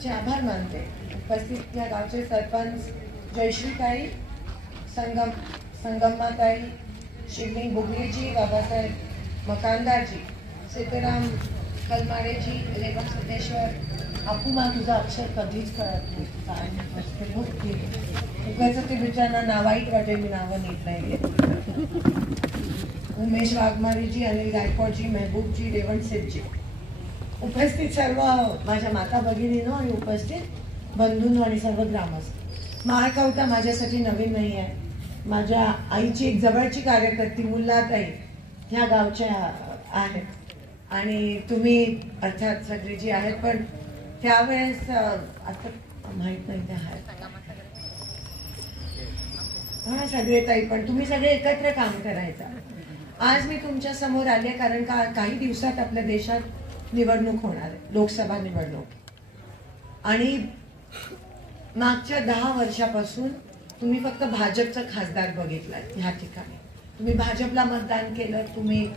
तुमचे आभार मानते. उपस्थित या गावचे सरपंच जयश्रीताई, संगम्माताई, शिवलिंग बुगलीजी, बाबासाहेब मकानदारजी, सीताराम कलमाडेजी, रेवम सिद्धेश्वर. अपुमा तुझं अक्षर कधीच कळत नाही. उगाच ते बिचारांना ना वाईट वाटेल मी नावं नीट नाही घेत. उमेश वाघमारीजी, अनिल गायकवाडजी, महबूबजी, रेवण सिद्धजी, उपस्थित सर्व माझ्या माता भगिनींनो आणि उपस्थित बंधूंनो आणि सर्व ग्रामस्थ. महाकवटा माझ्यासाठी नवीन नाही आहे. माझ्या आईची एक जवळची कार्यकर्ती मुल्लाताई ह्या गावच्या आहेत आणि तुम्ही अर्थात सगळी जी आहेत, पण त्यावेळेस आता माहित नाही त्या आहेत हा सगळे ताई, पण तुम्ही सगळे एकत्र काम करायचं. आज मी तुमच्या समोर आले कारण काही दिवसात आपल्या देशात निवडणूक होणार आहे, लोकसभा निवडणूक. आणि मागच्या 10 वर्षापासून तुम्ही फक्त भाजपचा खासदार बघितलाय ह्या ठिकाणी. तुम्ही भाजपला मतदान केलं, तुम्ही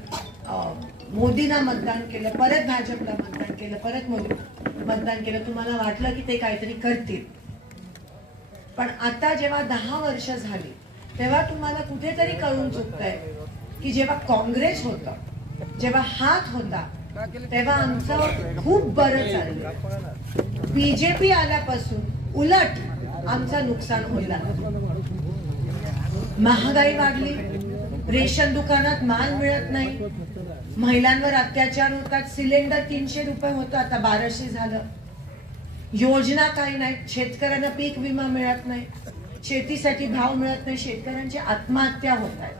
मोदींना मतदान केलं, परत भाजपला मतदान केलं, परत मोदी मतदान केलं. तुम्हाला वाटलं की ते काहीतरी करतील. पण आता जेव्हा 10 वर्ष झाली तेव्हा तुम्हाला कुठेतरी कळून चुकतंय की जेव्हा काँग्रेस होतं, जेव्हा हात होता, तेव्हा आमचं खूप बरं चाललं. बीजेपी आल्यापासून उलट आमचं नुकसान होईल. महागाई वाढली, रेशन दुकानात माल मिळत नाही, महिलांवर अत्याचार होतात. सिलेंडर 300 रुपये होतं, आता 1200 झालं. योजना काही नाही, शेतकऱ्यांना पीक विमा मिळत नाही, शेतीसाठी भाव मिळत नाही, शेतकऱ्यांची आत्महत्या होत आहेत.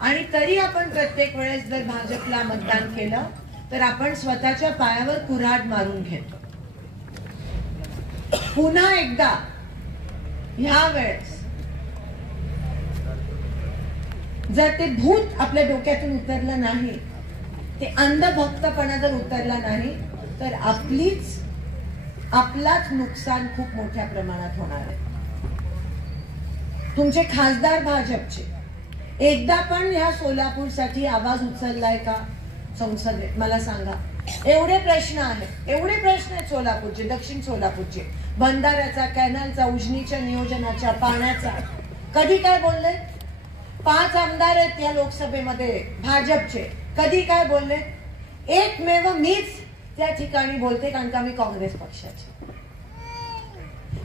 आणि तरी आपण प्रत्येक वेळेस जर भाजपला मतदान केलं तर आपण स्वतःच्या पायावर कुऱ्हाड मारून घेतो. पुन्हा एकदा ह्या वेळेस जर ते भूत आपल्या डोक्यातून उतरलं नाही, ते अंधभक्तपणा जर उतरला नाही, तर आपलाच नुकसान खूप मोठ्या प्रमाणात होणार आहे. तुमचे खासदार भाजपचे एकदा पण ह्या सोलापूरसाठी आवाज उचललाय का संसदेत? मला सांगा. एवढे प्रश्न आहेत सोलापूरचे, दक्षिण सोलापूरचे, बंधाऱ्याचा, कॅनलचा, उजनीच्या नियोजनाच्या, पाण्याचा. कधी काय बोलले? 5 आमदार आहेत या लोकसभेमध्ये भाजपचे, कधी काय बोलले? एकमेव मीच त्या ठिकाणी बोलते, कारण का मी काँग्रेस पक्षाचे.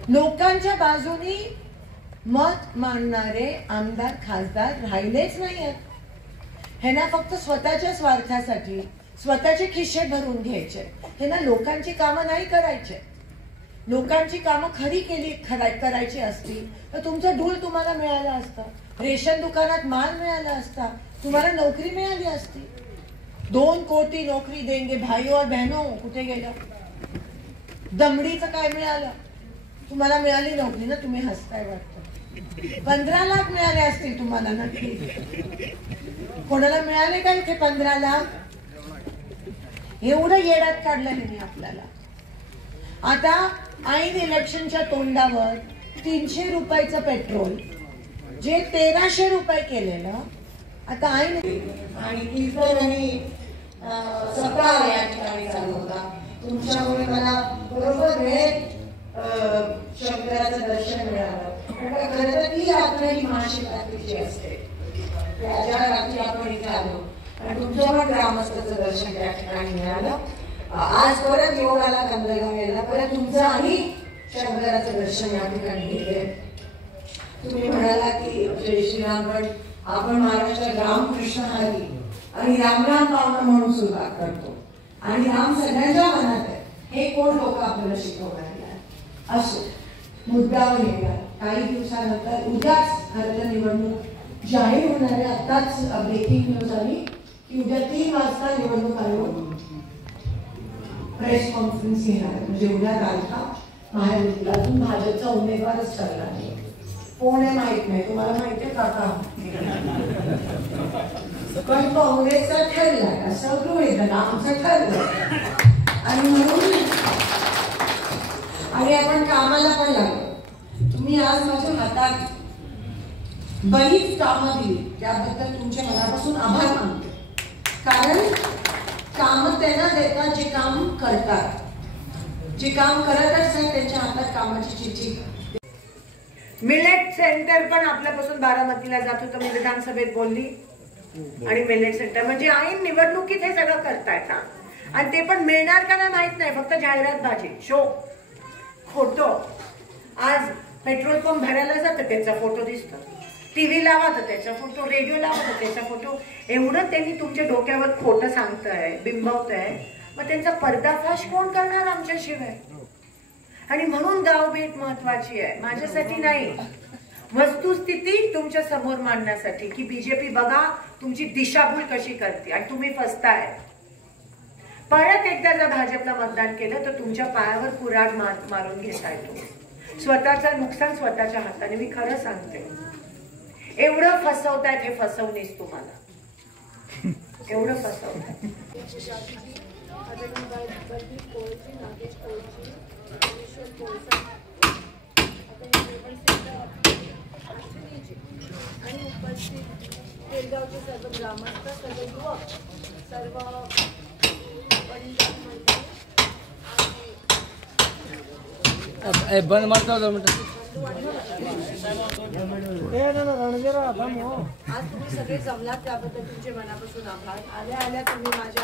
लोकांच्या बाजूनी मत मांडणारे आमदार खासदार राहिलेच नाही आहेत. ह्यांना फक्त स्वतःच्या स्वार्थासाठी स्वतःचे खिशे भरून घ्यायचे. ह्यांना लोकांची कामं नाही करायचे. लोकांची कामं करायची असतील तर तुमचं ढूल तुम्हाला मिळालं असतं, रेशन दुकानात माल मिळाला असता, तुम्हाला नोकरी मिळाली असती. 2 कोटी नोकरी देंगे भाइयों और बहनों कुठे गेलं? दमडीचं काय मिळालं? तुम्हाला मिळाली नोकरी ना, तुम्ही हसताय वाटतं. 15 लाख मिळाले असतील तुम्हाला नक्की. कोणाला मिळाले का इथे 15 लाख? एवढं येड्यात काढलं हे आपल्याला. आता ऐन इलेक्शनच्या तोंडावर 300 रुपयाचं पेट्रोल जे 1300 रुपये केलेलं, आता ऐन आणि कीर्तन आणि सप्ताह या ठिकाणी चालू होता. तुमच्यामुळे मला बरोबर वेळेत शंकराचं दर्शन मिळालं. खरं तर ती यात्रा ही महाशिवरात्रीची असते. ज्या रात्री आपण इथे आलो आणि तुमच्या पण ग्रामस्थाचं दर्शन त्या ठिकाणी मिळालं. आज परत योग आला कंदगाव यायला, परत तुमचं आणि शंकराचं दर्शन या ठिकाणी घेतले. तुम्ही म्हणाला की जय श्रीराम, पण आपण महाराष्ट्र रामकृष्ण हरी आणि रामराम पावनं म्हणून सुरुवात करतो आणि राम सगळ्यांच्या मनात आहे. हे कोण लोक आपल्याला शिकवणार असो. मुद्द्यावर येणार काही दिवसानंतर उद्याच खरं तर निवडणूक जाहीर होणार आहे. आताच ब्रेकिंग न्यूज आली की उद्या 3 वाजता निवडणूक आयोग प्रेस कॉन्फरन्स घेणार आहे. म्हणजे उद्या तारखा महायुतीत अजून भाजपचा उमेदवारच ठरला नाही. कोण आहे माहित नाही. तुम्हाला माहिती आहे काका? पण काँग्रेसचा ठरलाय असं गृहीत धरा, आमचं ठरलं. आणि म्हणून आणि आपण कामाला पण लागलो. तुम्ही आज माझ्या हातात बरीच कामं दिली, त्याबद्दल तुमच्या मनापासून आभार मानते. कारण काम त्यांना देतात जे काम करतात, जे काम करतच नाही त्यांच्या हातात कामाची चिठ्ठी. मिलेट सेंटर पण आपल्यापासून बारामतीला जात होतं, मी विधानसभेत बोलली. आणि मिलेट सेंटर म्हणजे ऐन निवडणुकीत हे सगळं करतायत ना, आणि ते पण मिळणार का नाही माहित नाही, फक्त जाहिरातबाजी, शो, खोटं. आज पेट्रोल पंप भरायला जातं त्याचा फोटो दिसतो, टीव्ही लावा तर त्याचा फोटो, रेडिओ लावा तर त्याचा फोटो. एवढं त्यांनी तुमच्या डोक्यावर खोटं सांगतंय, बिंबवतंय. मग त्यांचा पर्दाफाश कोण करणार आमच्याशिवाय? आणि म्हणून गावभेट महत्वाची आहे, माझ्यासाठी नाही, वस्तुस्थिती तुमच्या समोर मांडण्यासाठी की बीजेपी बघा तुमची दिशाभूल कशी करते आणि तुम्ही फसताय. परत एकदा जर भाजपला मतदान केलं तर तुमच्या पायावर कुऱ्हाड मारून घेताय तुम्ही. स्वतःचं नुकसान स्वतःच्या हाताने. मी खरं सांगते, एवढं फसवतायत हे फसवणीच तुम्हाला, एवढं फसवतायत. आणि उपस्थित केळगावचे सर्व ग्रामस्थ, सर्व युवक, सर्व बंद मारता 2 मिनिटं. आज तुम्ही सगळे जमलात त्याबद्दल तुमचे मनापासून आभार. आल्या आल्या तुम्ही माझ्या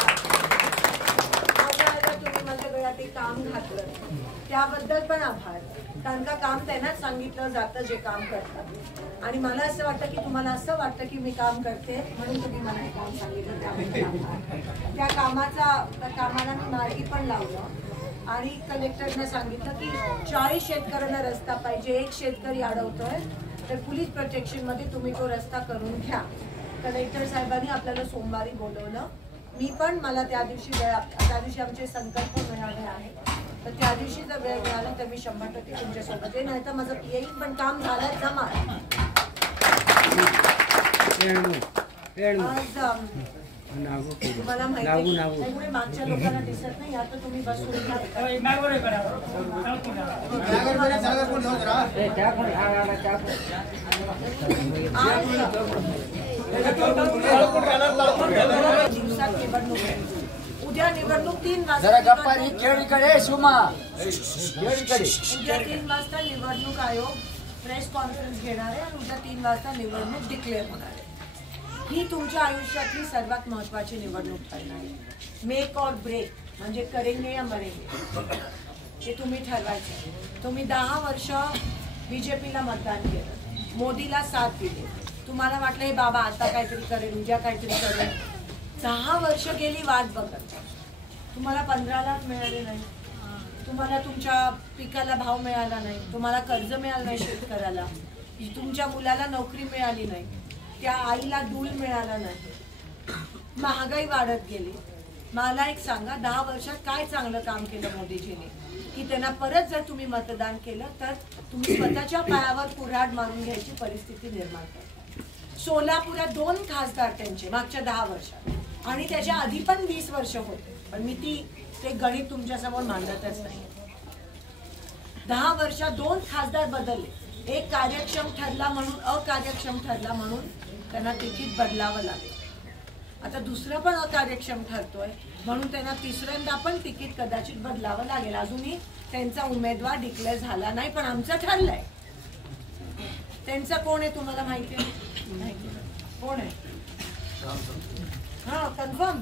गळ्यात एक काम घातलं त्याबद्दल पण आभार. कारण का काम त्यांनाच सांगितलं जातं जे काम करतात. आणि मला असं वाटतं की तुम्हाला असं वाटतं की मी काम करते म्हणून तुम्ही मला हे काम सांगितलं, त्याबद्दल आभार. त्या कामाला मी मार्गी पण लावलं. आणि कलेक्टरने सांगितलं की 40 शेतकऱ्यांना रस्ता पाहिजे, एक शेतकरी अडवतोय तर पोलीस प्रोटेक्शन मध्ये तुम्ही तो रस्ता करून घ्या. कलेक्टर साहेबांनी आपल्याला सोमवारी बोलवलं. मी पण मला त्या दिवशी आमचे संकल्प मिळाले आहे, तर त्या दिवशी जर वेळ मिळाला तर मी 100% तुमच्यासोबत येईल, नाही तर माझं येईल. पण काम झालं जमा. तुम्हाला माहिती मागच्या लोकांना दिसत नाही, आता तुम्ही बसून दिवसात निवडणूक आहे. उद्या निवडणूक 3 वाजता. उद्या 3 वाजता निवडणूक आयोग प्रेस कॉन्फरन्स घेणार आहे आणि उद्या 3 वाजता निवडणूक डिक्लेअर होणार आहे. ही तुमच्या आयुष्यातली सर्वात महत्वाची निवडणूक ठरणार आहे. मेक और ब्रेक म्हणजे करेंगे या मरेंगे हे तुम्ही ठरवायचं. तुम्ही 10 वर्ष बीजेपीला मतदान केलं, मोदीला साथ दिली, तुम्हाला वाटलं हे बाबा आता काहीतरी करेल, उद्या काहीतरी करेल. 10 वर्ष गेली वाट बघत, तुम्हाला 15 लाख मिळाले नाही, तुम्हाला तुमच्या पिकाला भाव मिळाला नाही, तुम्हाला कर्ज मिळालं नाही शेतकऱ्याला, तुमच्या मुलाला नोकरी मिळाली नाही, त्या आईला डूल मिळाला नाही, महागाई वाढत गेली. मला एक सांगा, 10 वर्षात काय चांगलं काम केलं मोदीजीने की त्यांना परत जर तुम्ही मतदान केलं तर तुम्ही स्वतःच्या पायावर कुऱ्हाड मारून घ्यायची परिस्थिती निर्माण करता. सोलापुरात 2 खासदार त्यांचे मागच्या 10 वर्षात आणि त्याच्या आधी पण 20 वर्ष होते, पण मी ते गणित तुमच्यासमोर मांडतच नाही. 10 वर्षात 2 खासदार बदलले. एक कार्यक्षम ठरला म्हणून अकार्यक्षम ठरला म्हणून त्यांना तिकीट बदलावं लागेल. आता दुसरं पण अकार्यक्षम ठरतोय म्हणून त्यांना तिसऱ्यांदा पण तिकीट कदाचित बदलावं लागेल. अजूनही त्यांचा उमेदवार डिक्लेअर झाला नाही, पण आमचं ठरलंय. त्यांचा कोण आहे तुम्हाला माहिती आहे? कोण आहे? हा, कन्फर्म.